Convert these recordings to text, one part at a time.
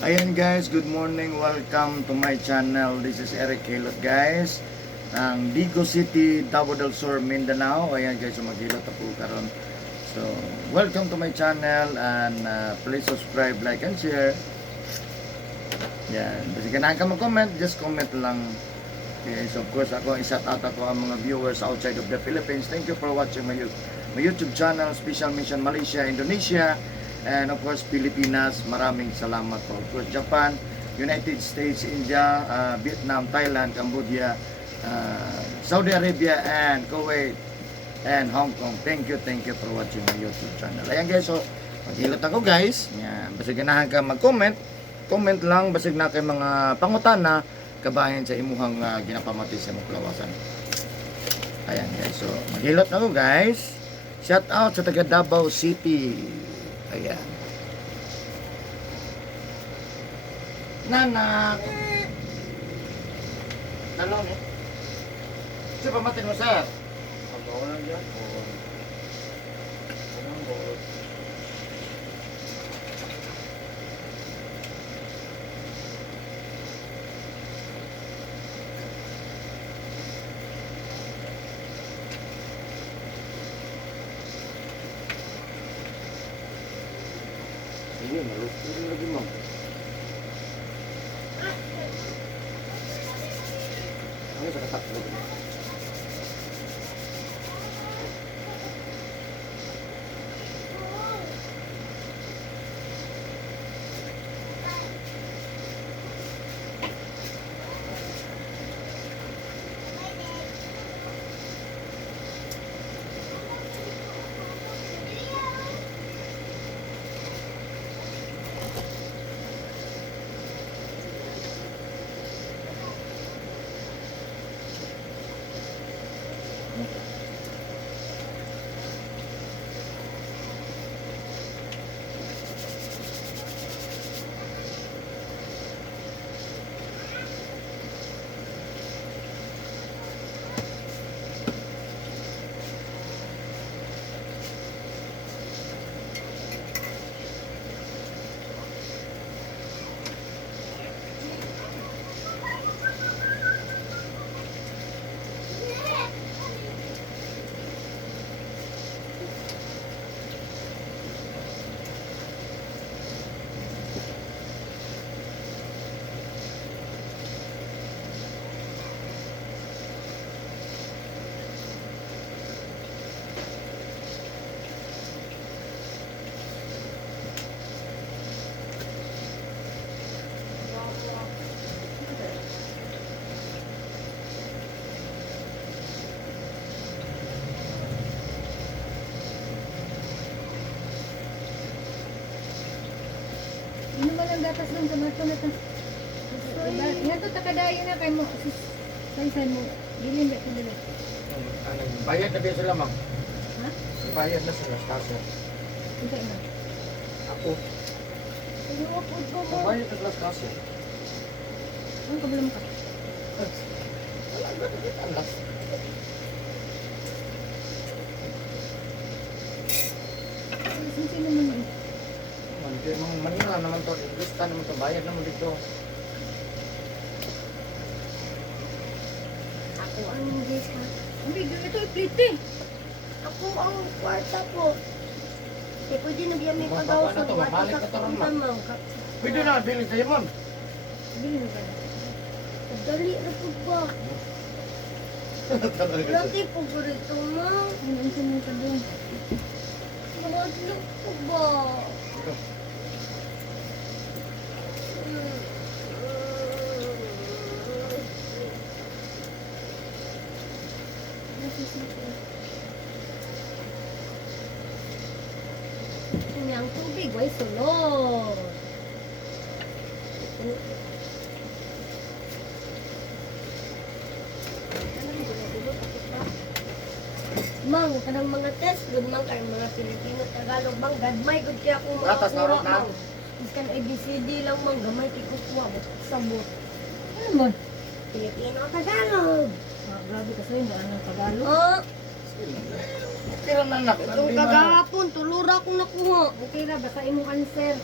Ayan guys, good morning. Welcome to my channel. This is Eric Hilot guys. Ang Digo City, Davao del Sur, Mindanao. Ayan guys, so maghilot po karon. So, welcome to my channel and please subscribe, like and share. Yan. Basta ganahan ka mag-comment, just comment lang. Okay, so of course ako, i-shout out ako ang mga viewers outside of the Philippines. Thank you for watching my YouTube channel, Special Mission Malaysia, Indonesia. And of course, Pilipinas, maraming salamat po. Of course, Japan, United States, India, Vietnam, Thailand, Cambodia, Saudi Arabia, and Kuwait, and Hong Kong. Thank you for watching my YouTube channel. Ayan guys, so maghilot ako guys. Yan, basta ganahan ka mag-comment, comment lang, basta na kay mga pangutana, kabahin sa imuhang ginapamati sa mong kalawasan. Ayan guys, so maghilot ako guys. Shout out sa taga Davao City. Ayan. Nanak. Talon eh. Siya pamatin mo sir. Magawa lang dyan. Anong bawal? Ini malus ini lagi mau. Ini saya tak lagi. Ano ba lang gatas ng tomato na ito? Nga ito takadayo na kay mo. Saan mo? Bilin ba ito dito? Bayad na ba sila ma'am? Ha? Bayad na sila kaso. Hindi na. Ako. Inuwak po mo. Bayad na sila kaso. Ang kablam ka. Wala ba na alas? Sino naman yun? Hindi naman Manila naman to, lista naman to, bayad naman dito. Ako ang hindi sa... Ang bigyo ito, iplite. Ako ang kwarta po. Eh, pwede na biya may Mga pagaw baba sa na to, kwarta babalik sa na to ron, kumtamang. Pwede na, dili sa'yo ma'am. Bilin ba? Dali na po ba? Lati po po rito, ma. Ano ang sinong ka doon? Mawadlo po ba? Ang tubig, ay sulod. Mang, kanang mga test, good mang kay mga Pilipino, Tagalog, mang, gadmay, good kaya akong mga Gatas na kuha, ron na. mang. Iskan ABCD lang, mang, gamay, kikukuha, sabot. Ano mo? Pilipino, Tagalog. Ah, grabe kasi hindi ang Tagalog. Oh, Kira na anak. itong kagahapon, tulura akong nakuha. Okay ra, basta imo answer.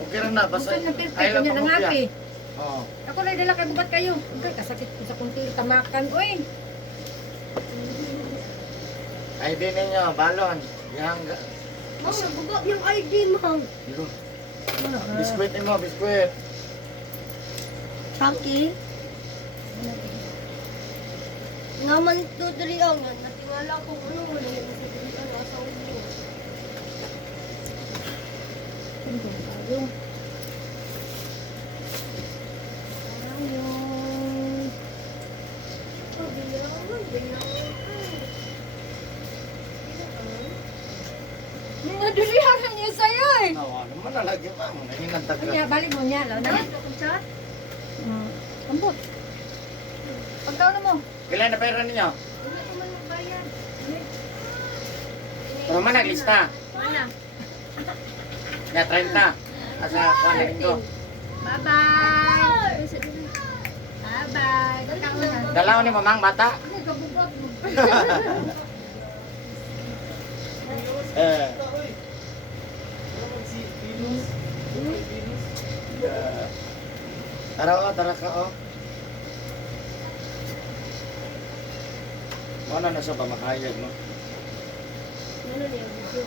Okay ra na, basta Bukan ng pirti, ay lang kanya nang pangopya. happy. Oo. Ako lang dala kay bukat kayo. Okay, kasakit ko sa kunti tamakan. Uy, Ay din ninyo, balon. Yang Mang, nabuga yung ID, mang. biskwit mo, biskwit. Chucky? Nga man ito dali ang yan. Natingala ko ano, wala yung sa dali ang nasa ulo. Ayun. Ayun. Oh, bilangan, bilangan. Mga dulihan niya sa'yo eh. Oo, naman na lagi ma'am. Nanginantag ka. Kanya, balik mo niya. Lalo na. Chat? Ambot. Pagkaon mo. Ilan na pera ninyo? Wala ko man magbayad. Pero man naglista. Mana? Ya 30. Asa kuha na linggo. Bye-bye. Bye-bye. Pagkaon na. Dalaw ni mamang bata. Ay, kabubot mo. Tara o, tara ka o. Ano na sa pamakayag no? Ano niya? Video.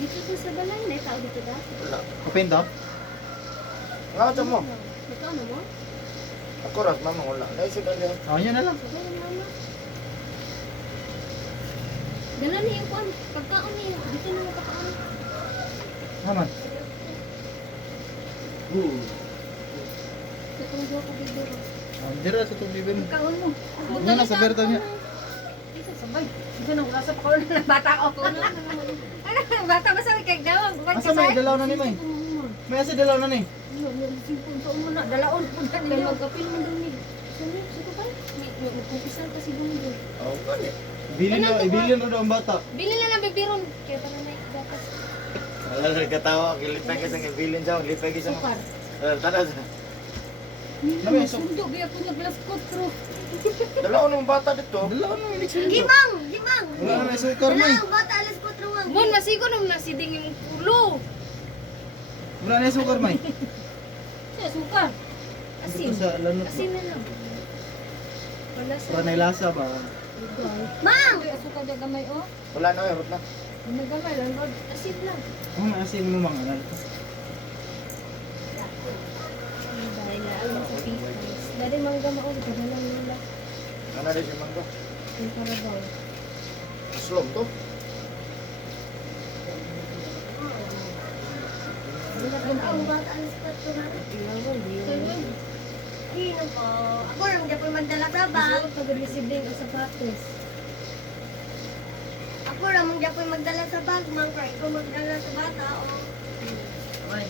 Dito to sa balay, may tao dito da? Wala. Open to? Nga ito mo. Ito ano mo? Ako ras, mama wala. Naisip na niya. Oh, yun na lang. Sabi ng mama. Dala niya yung kuwan. Pagkaon niya. Dito na napakaon. Naman. Itong dua ko bibiro. Dira sa itong bibin. Pagkaon mo. Yan na sa berto niya. Isa sabay. Ito na, wala sa pakaon ng bata ko. Ano, bata ba sa kay dawang? Asa may dalaw na ni May? May asa dalaw na ni? Dalaon po na Kaya niya. magkapil mo dun ni. Sino? Sino ka? Magkumpisal kasi bumili. Oo, gani. Ibilin na daw ang bata. Bili na lang bibiron. Kaya pa na dapat. Wala na katawa. Kilipay ka sa ibilin siya. Kilipay ka sa Sukar. Tara. Ano yung sok? Sundo, kaya po naglas ko, bro. Dalaw ng bata dito. Dalaw na yung eleksyon. Limang! Limang! Wala na may sukar May. Dala ang bata alas 4 wang. Mon, masigo nung nasiding yung ulo. Wala na yung sukar May. Siya, sukar. Dito sa lanot ba? Asin na lang. Wala sa... Para may lasa ba? Mang! Uy, asukar na gamay, oh. Wala na, erot na. Gamay, gamay, lang, Lord. Asin lang. Kung maasin mo mga ano. Dahil na alam sa pitas. Dali mangga maul. Kada lang nila. Ano rin si Mangga? Yung karabaw. Slog to. Ang bata alas 4 wang. Sino po? Ako lang di po magdala sa bag. Pag-receive din ang sapatos. Ako lang di po magdala sa bag. Mang cry ko magdala sa bata. Oh.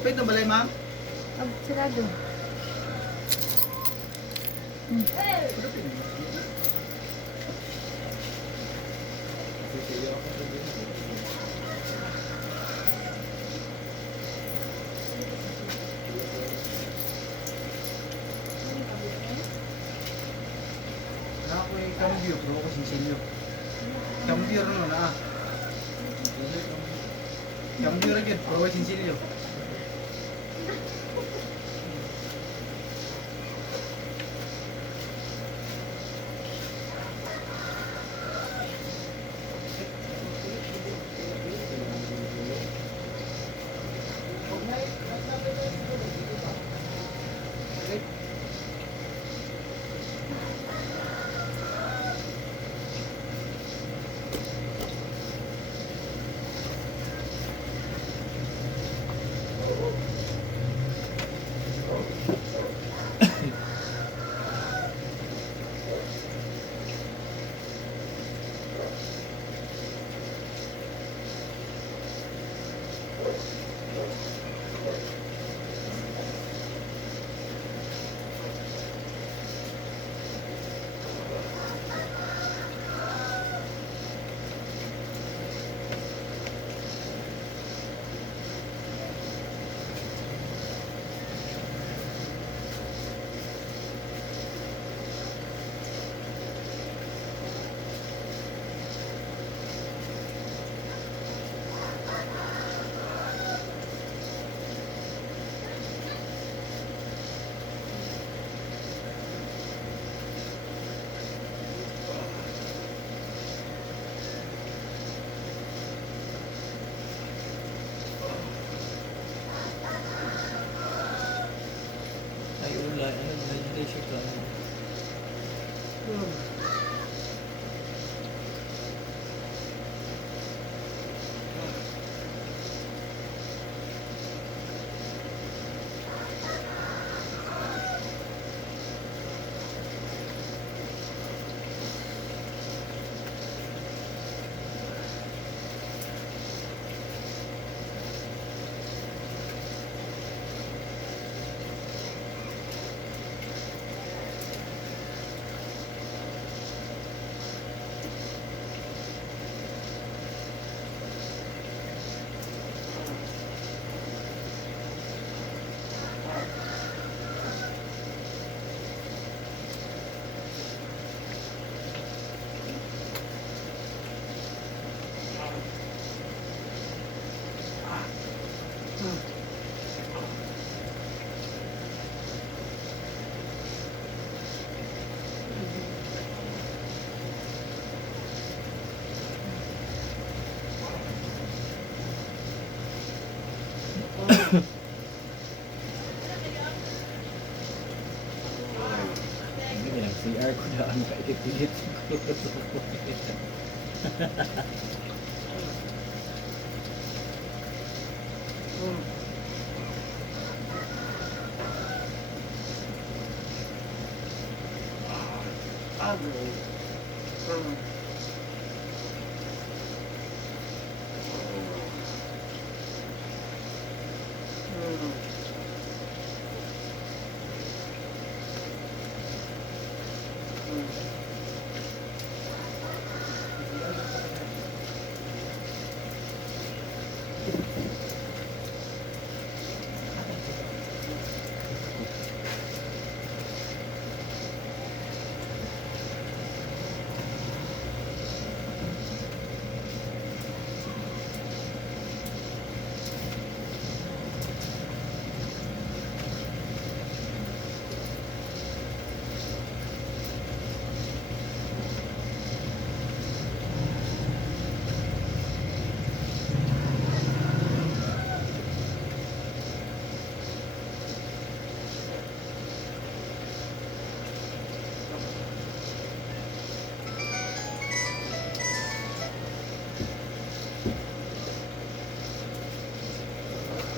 Open to balay ma'am? Sarado. Ako yung cambio, pero ako sinsilyo. Cambio rin na ah. Cambio rin yun, pero ako sinsilyo. Wala, ano, meditation ka. Hindi lang, CR ko na ang kailit-ilit siguro.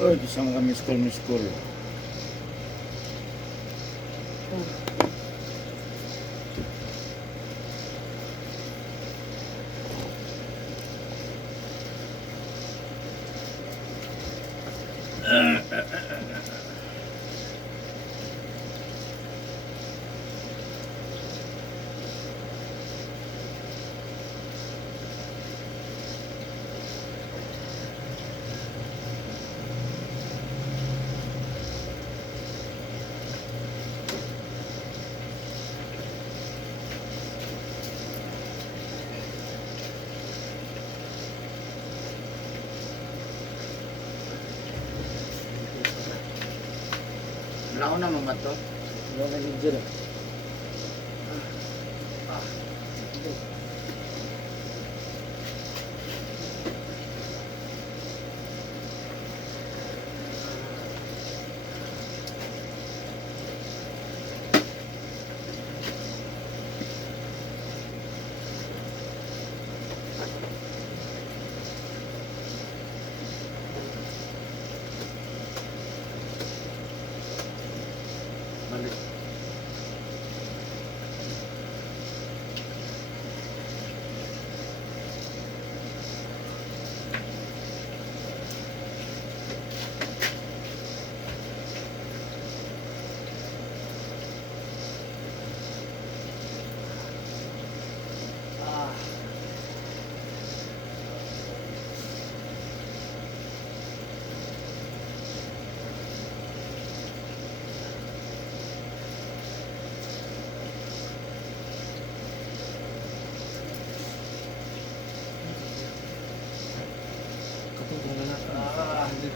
Oh, di sama kami school. Wala ko na mga to. Wala na yung dyan. Balik. Kapag na natin.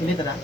Ini na.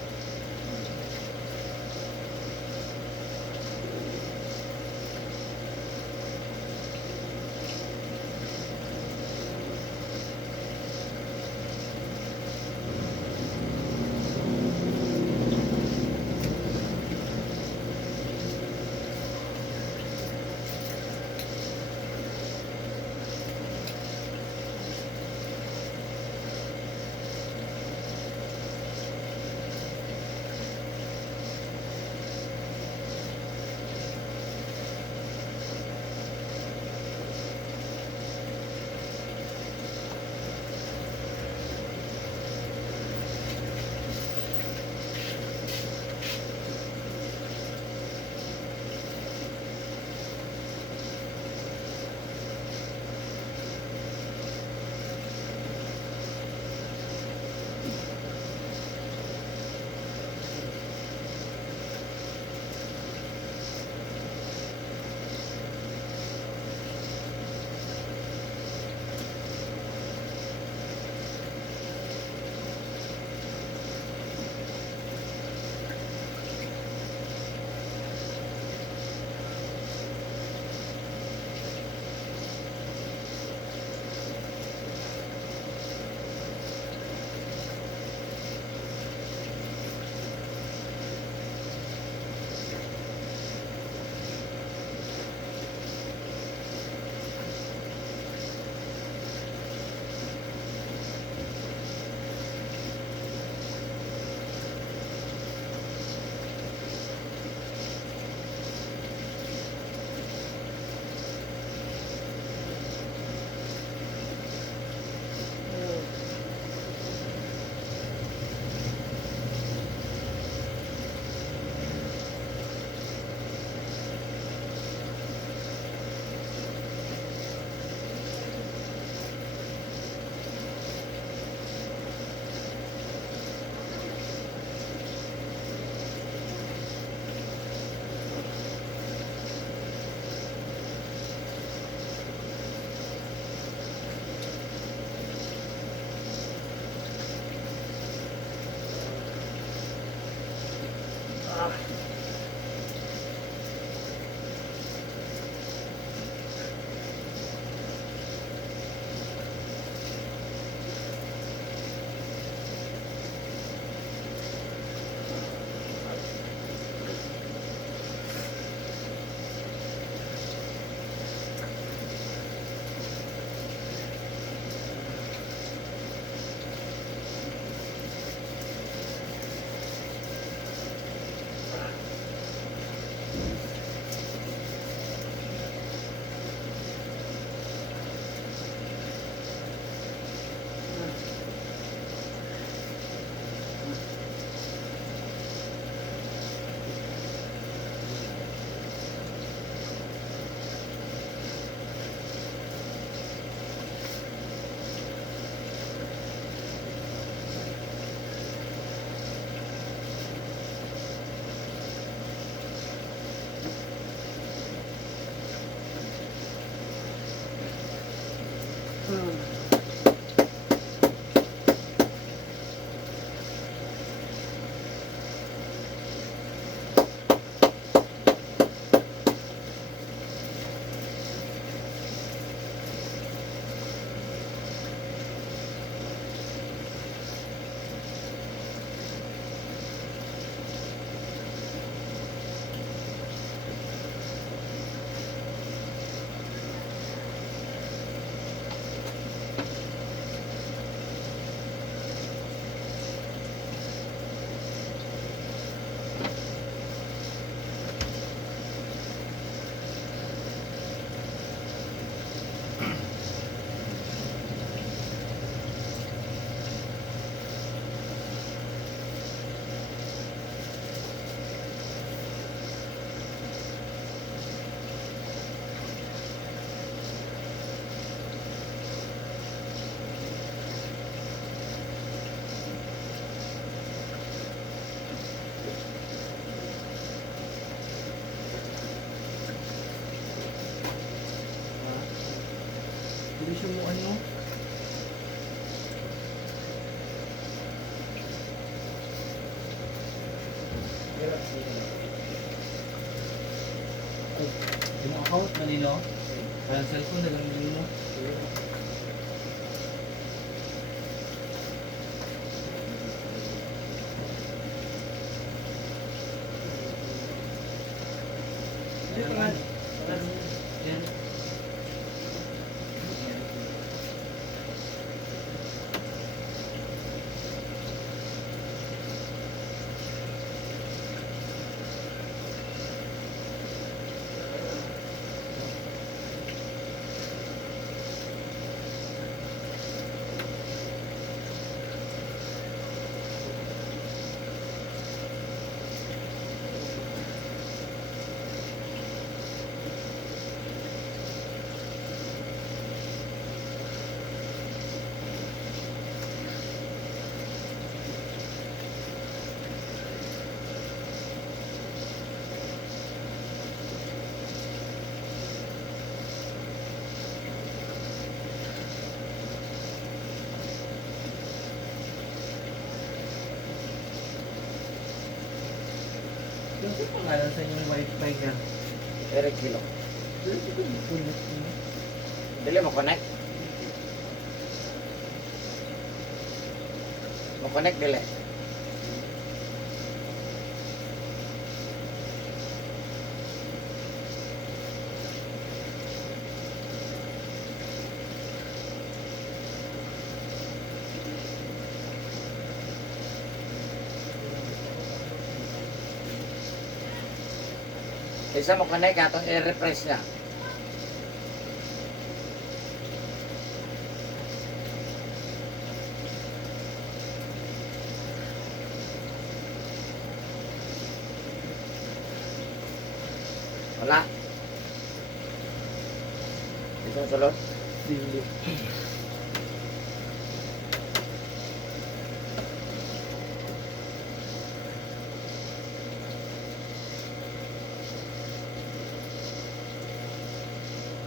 ano? Yung account na nilo, parang cellphone na lang nilo. Yan. Yung sa pangalan sa inyong wifi ka? Eric Kilo. Dili mo connect. Mo connect dili. Isa mo connect atong i-refresh niya. Wala. Isang sulod. Dili.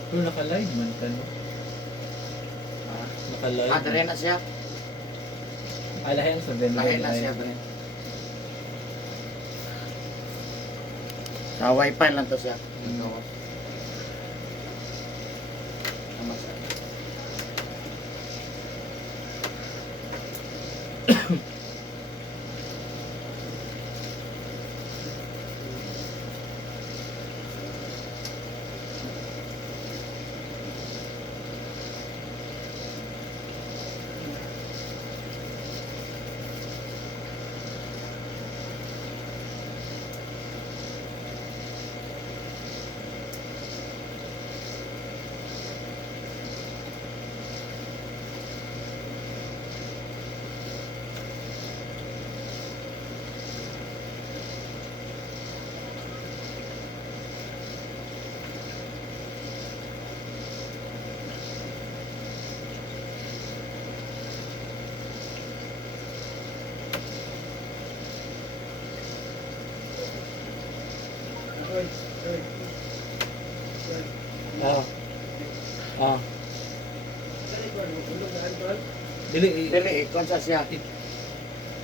Pero naka-live man ka, no? Ah, Naka-live. dire na siya. Alahin sa vendor. Lahi na siya dire. Sa wifi lang to siya. Oo. Tama siya. Ah. Ah. Dili. Dili, ikon sa siya.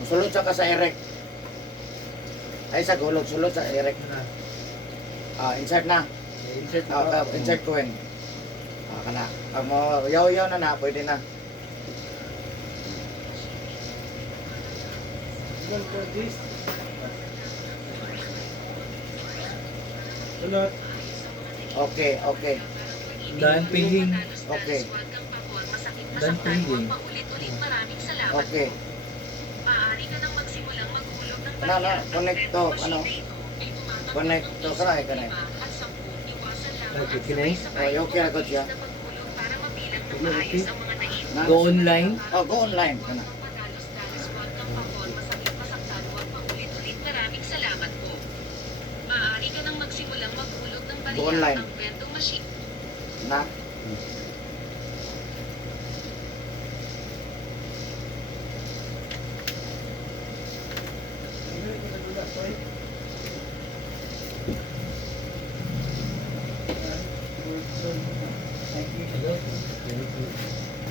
Musulod siya ka sa Eric. Ay sa gulog, sulod sa Eric. Ah, insert na. Insert Insert ko yun. Ah, kana. Pag mo yaw-yaw na, pwede na. Okay, okay. Dan pinging. Okay. Dan pinging. Okay. Kana na, connect to, ano? Connect to, kana ay kana. Okay, kinay. Oh, okay agad siya. Na? Go online. Oh, go online. Kana. Go online. Na? Hello.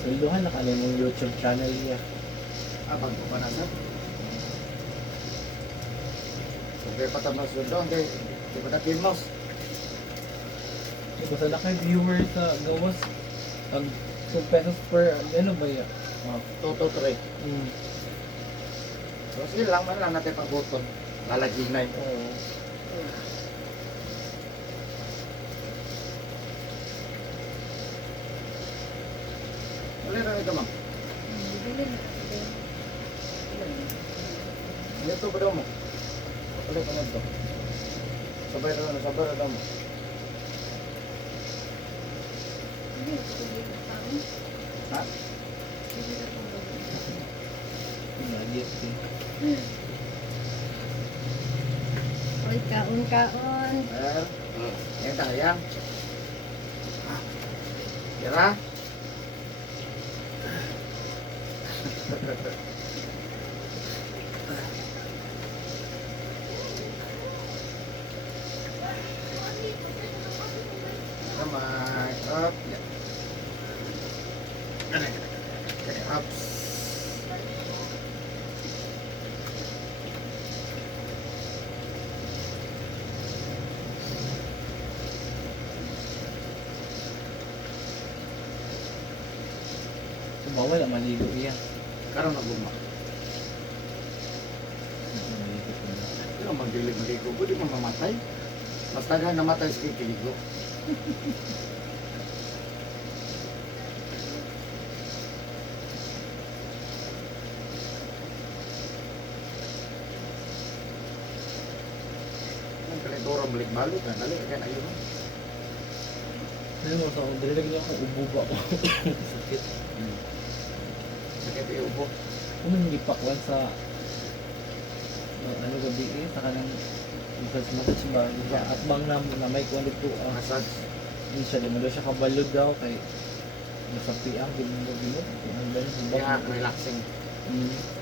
Sweldohan na kami mong YouTube channel niya. Abang ko pa nasa. Sabi pa tamas doon, di pa na filmos. Basta na kay viewers sa gawas. Ang 2 pesos per, ano ba yan? Oh. 2 to 3. Mm. So sige lang, man lang natin pag-button. Lalaginay. Oo. Dali rin ito, ma'am. Bibili na ako din. Dito ba daw mo? Patuloy ka na ito. Sabay na daw mo. Hindi, bibili na ako. Ha? Bibili na ako. Nagit din. Oy, kaon-kaon. Yan tayo. Kira? Kamay up. Yan. Okay, ups. Bawal ang maligo iya. Karon na guma. Maligo ko na. Pero magdilig-maligo, pwede mo mamatay. Mas taga namatay sa kikiligo. Ang balik-balik na, dali ka ayun. Ano mo sa akong dali lagi ako ubo ba ako. Sakit. Sakit yung ubo. Kung hindi pakwan sa ano gabi sa kanang massage ba? Diba? At bang na may kuwan dito Massage. hindi siya din siya kabalod daw kay masapi ang ginugod ang ganun Kaya relaxing. Mm.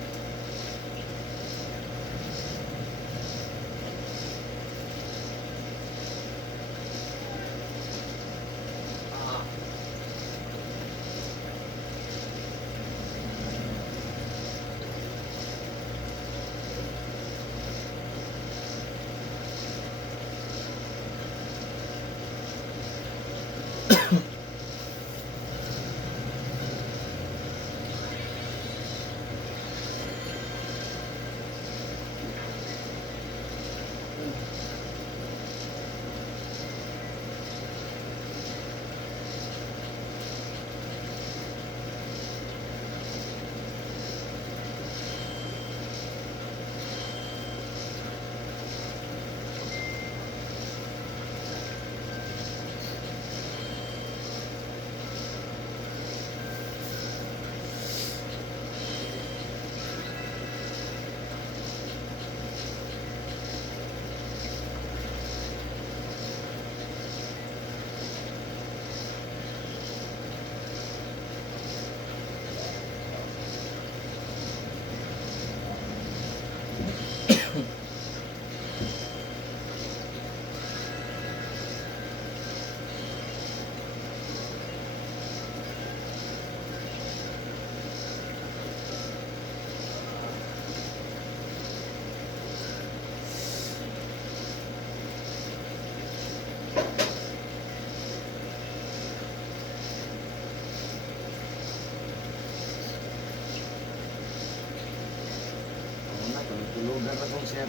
Tulugan na kong siya.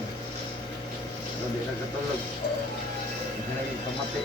Hindi na katulog. Hindi na yung pamati.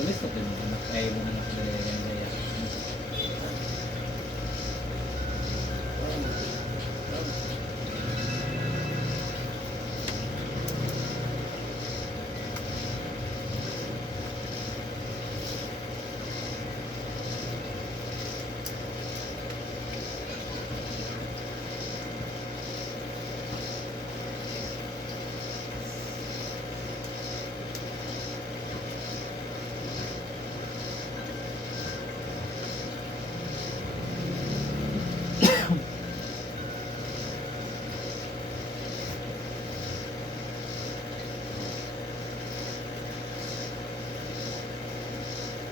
Tulis na din anak ay mo na nakadali gaya.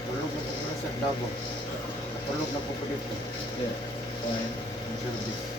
Tulog na po ko sa Davao. Tulog na po ko dito. Yeah. Fine. Ang service.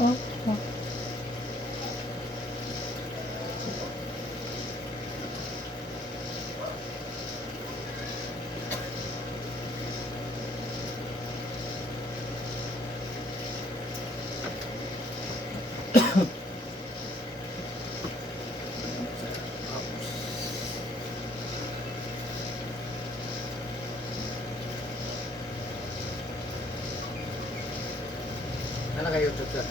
Oh, oh. Ano kayo YouTube sir?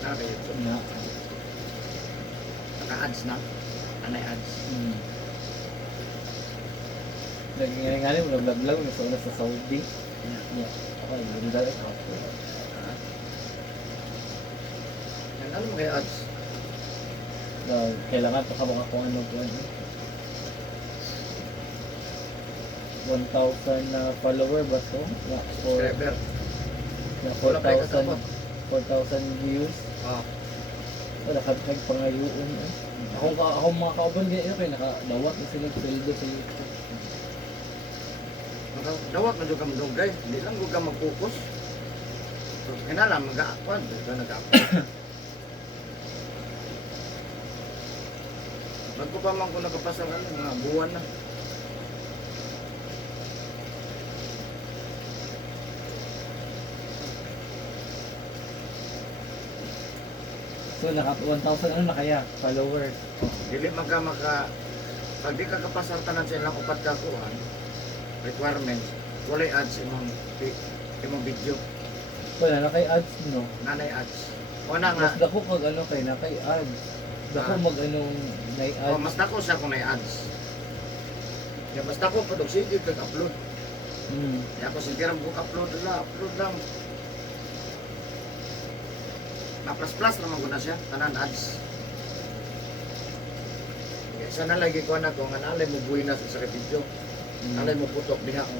Ano kayo YouTube? Na. Naka-ads na? Ano yung ads? Hmm. Nag-ngayon mo, nag-vlog mo sa Saudi. Yeah. Yeah. Ako, nag-vlog ako. Yan, ano mo kayo ads? Kailangan pa ka mga kung ano po ano. 1,000 na follower ba to? Yeah, Subscriber. Wala pa yung kasabot. 4,000 views. Oh. Wala ka nagpangayuon. Ako mga kauban ganyan kaya nakadawat na sila sweldo sa YouTube. Dawat na juga madugay. Hindi lang juga mag-focus. So, kinala, mag-a-aquad. Ito nag-a-aquad. Bago pa man ko nakapasal, mga buwan na. So naka 1,000 ano na kaya followers. Dili maka pag di ka kapasal tanan sa ilang upat ka kuhan, requirements, wala ads imong video, Wala na kay ads no. nanay ads. O na nga, Mas dako kag ano kay na kay ads. Dako Ah. mag anong nay o ads. mas dako siya kung may ads. Ya mas dako pag sige kag upload. Hmm. Ya ako sige ram ko upload lang. Na plus naman ko na siya, tanan ads. Kaya sana lagi ko na ko nga nalay mo buhay na sa video. Nalay mo putok diha ko.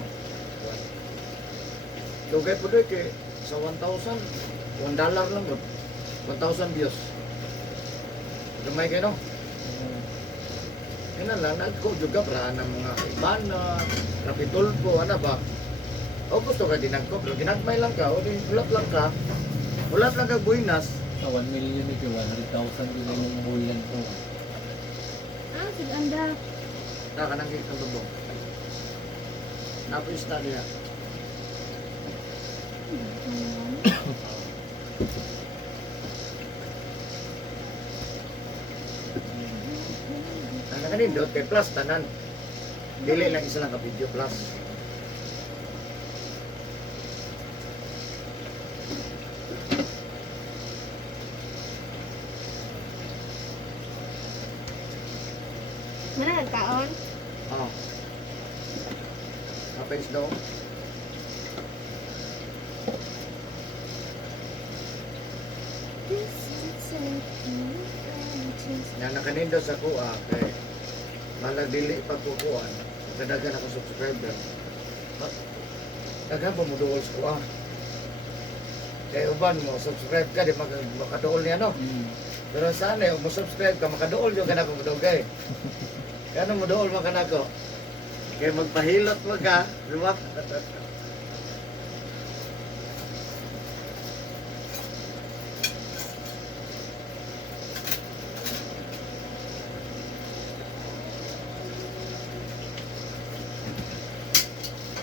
Lugay po doon kay sa 1,000, $1 lang doon. 1,000 views. Gamay kayo no? Yan lang, nagko juga para ng mga ibana, rapitulpo, ano ba? O gusto ka dinagko, pero ginagmay lang ka, o di ulat lang ka buhinas. Sa 1 million ito 100,000 din yung bulan ko. Ah, sige, anda. Taka nang kitang tubong. Napis na niya. Ang nakanindot kay plus tanan. Dili lang isa lang ka video plus. Mana nagkaon? Oh. Kapag daw. Nga nakanindot sa kuha kay malagdili pagkukuhan. Kadagan ako subscriber. Dagan po mo duol sa kuha. Kaya uban mo, subscribe ka, di makaduol niya no? Pero sana yung mo subscribe ka, makaduol yung kanako mo dugay. Kaya mo duol mo kanako. Kaya magpahilot mo ka, di ba?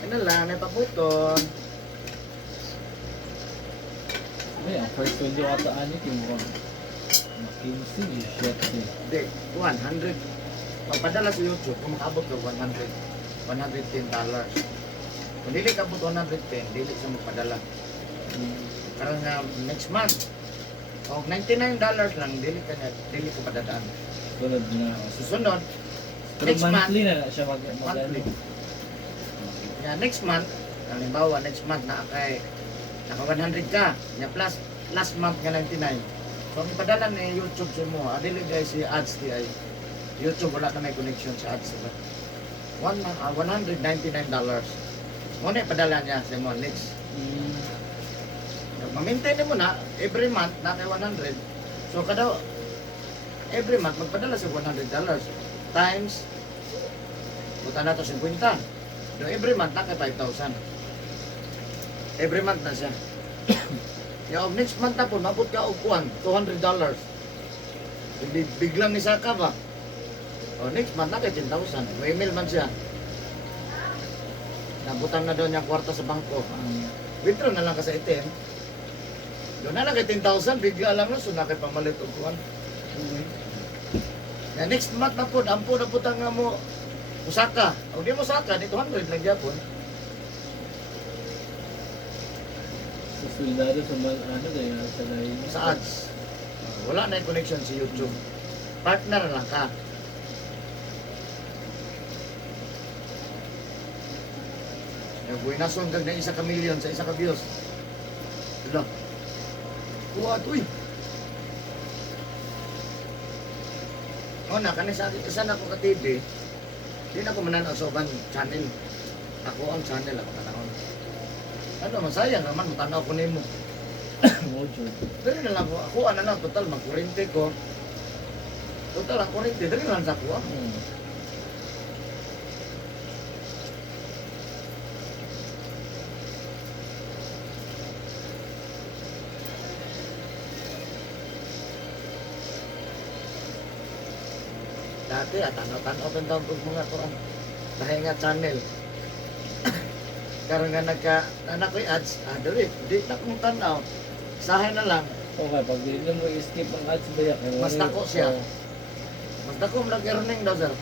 Ano lang, napaputon. Ay, ang first video ata ani yung 15 shit eh. Hindi, 100. Pagpadala sa YouTube, kung makabot ka 100, $110. Kung dili ka abot 110, dili sa magpadala. Karang next month, o $99 lang, dili ka padadaan. Tulad na. Susunod, Pero next month, monthly na siya monthly. Yeah, next month, halimbawa next month na kay naka 100 ka, nya plus last month nga 99. So ang ipadala ni YouTube sa mo, adili guys si ads di ay YouTube wala na may connection sa ads ba. $199. Mo na ipadala niya sa mo next. Ma-maintain mo na every month na kay 100. So kada every month magpadala sa $100 times buta na to 50. So every month na kay 5,000. Every month na siya. Ya, og next month na po, mabot ka og kuan, $200. Hindi biglang ni Saka ba? O, next month na kay 10,000. May email man siya. Nabutan na daw niya ang kwarta sa bangko. Withdraw na lang ka sa ATM. Doon na lang kay 10,000, bigla lang na, so na kay pamalit og kuan. Ya, next month na po, ampo na po nga mo, Osaka. O di mo Osaka, di 200 lang Japon. Sa soldado sa ano dahil sa lain. Sa ads. Wala na yung connection sa YouTube. Partner lang ka. Yung buwinason kag na isa ka million sa isa ka views. Ito. Kuwat, uy. O na, kani sa akin, isa na ako ka TV. Di na ako mananaw sa ubang channel. Ako ang channel, ako kanahon. Ano, masayang naman, matanaw ko nimo. Mo jud. Dali na lang ako, ano lang, total, magkurente ko. Total, ang kurente, dali lang sa ako. Dati, tanaw-tanaw pa taon kong mga kuan. Dahil nga channel. Karon nga anak ko ads, dali, di na kong tanaw. Sahay na lang, Okay, pag di mo i-skip ang ads ba yan? Mas dako siya. mas dako mo nag-earning daw, sir.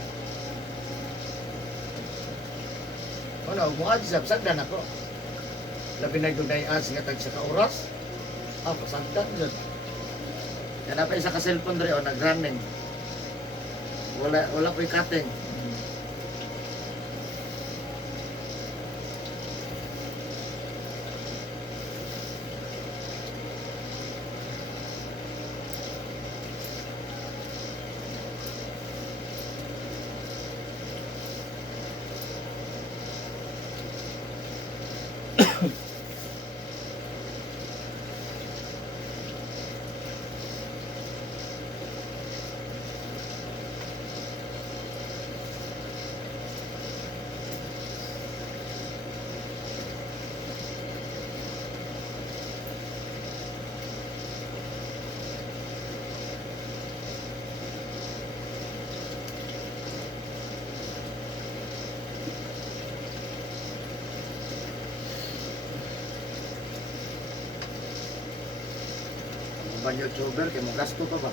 Ano, mo ads, sagdan ako. Labi na doon na ads nga tag sa kauras. Pasagdan dyan. Yan na pa isa ka cellphone rin, nag-running. Wala ko cutting. Mga YouTuber, kaya mo gasto pa ba?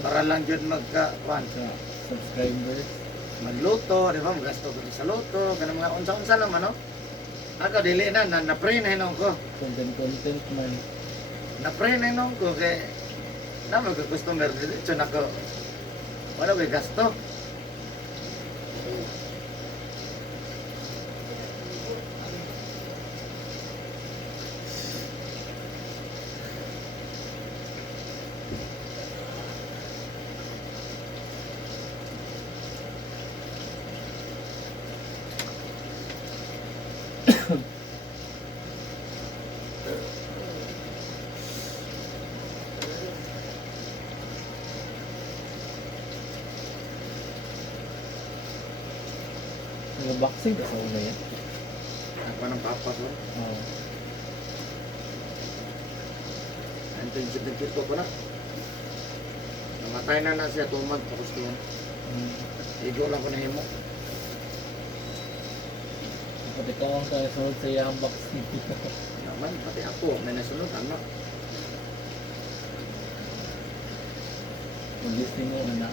Para lang dyan magka-kuhan. Subscribers. Magluto, di ba? Magasto ko sa luto, kanang mga unsa-unsa lang, ano? Ako, dili na-pray na hinong ko. Content man. Na-pray na hinong ko, kaya na magka-customer, dito na ko. Wala ko gasto. Nag-boxing ka sa una yan? Ako ng papa ko. Oo. Internship ng kito ko na. Namatay na siya, 2 months, tapos yun. Igo lang ko na himo. Pati ka ang kasunod sa iyang boxing. Naman, pati ako, may nasunod, ano? Mag-listening mo na.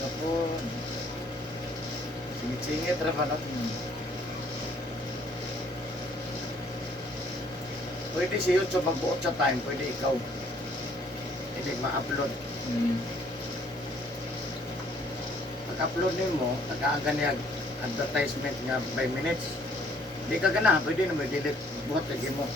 na po. Singit-singit ra ba no? Pwede si YouTube magbuot sa time, pwede ikaw. Pwede ma-upload. Pag-upload mo, nag-aaga niya advertisement nga by minutes. Di ka gana, pwede na mo delete buhat lagi mo.